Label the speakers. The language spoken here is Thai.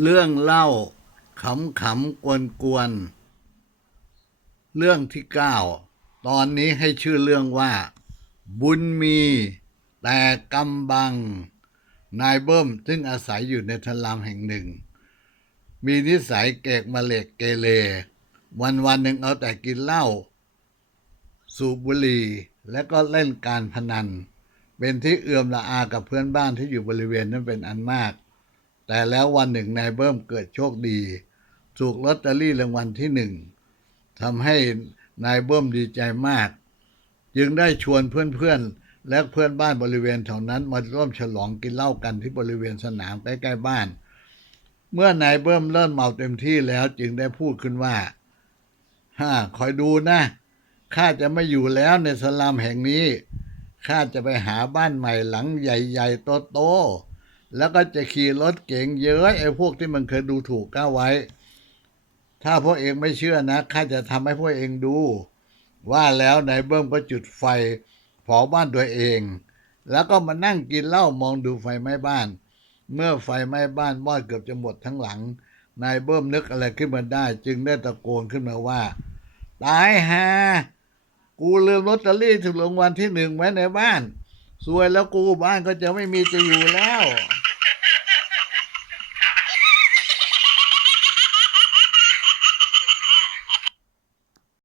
Speaker 1: เรื่องเล่าขำขำกวนกวน เรื่องที่เก้าตอนนี้ให้ชื่อเรื่องว่า บุญมี แต่กำบัง นายเบิ้มซึ่งอาศัยอยู่ในทลามแห่งหนึ่ง มีนิสัยเกกมาเหล็กเกเรวันวันหนึ่งเอาแต่กินเหล้าสูบบุหรี่และก็เล่นการพนัน เป็นที่เอื่อมละอากับเพื่อนบ้านที่อยู่บริเวณนั้นเป็นอันมาก แต่แล้ววันหนึ่งนายเบิ้มเกิดโชคดี ถูกลอตเตอรี่รางวัลที่หนึ่งทำให้นายเบิ้มดีใจมาก จึงได้ชวนเพื่อนๆ และเพื่อนบ้านบริเวณแถวนั้นมาร่วมฉลองกินเหล้ากันที่บริเวณสนามใกล้ๆบ้าน เมื่อนายเบิ้มเริ่มเมาเต็มที่แล้วจึงได้พูดขึ้นว่าฮ่าคอยดูนะข้าจะไม่อยู่แล้วในสลามแห่งนี้ข้าจะไปหาบ้านใหม่หลังใหญ่ ๆ โตๆ แล้วก็จะขี่รถเก๋งเย้ยไอ้พวกที่มันเคยดูถูกก้าไว้ ถ้าพวกเองไม่เชื่อนะข้าจะทำให้พวกเองดู ว่าแล้วนายเบิ้มก็จุดไฟเผาบ้านตัวเอง แล้วก็มานั่งกินเหล้ามองดูไฟไหม้บ้าน เมื่อไฟไหม้บ้านมอดเกือบจะหมดทั้งหลังนายเบิ้มนึกอะไรขึ้นมาได้ จึงได้ตะโกนขึ้นมาว่าตายฮากูลืมลอตเตอรี่ถูกรางวัลที่หนึ่งไว้ในบ้าน สวยแล้วกูบ้านก็จะไม่มีจะอยู่แล้ว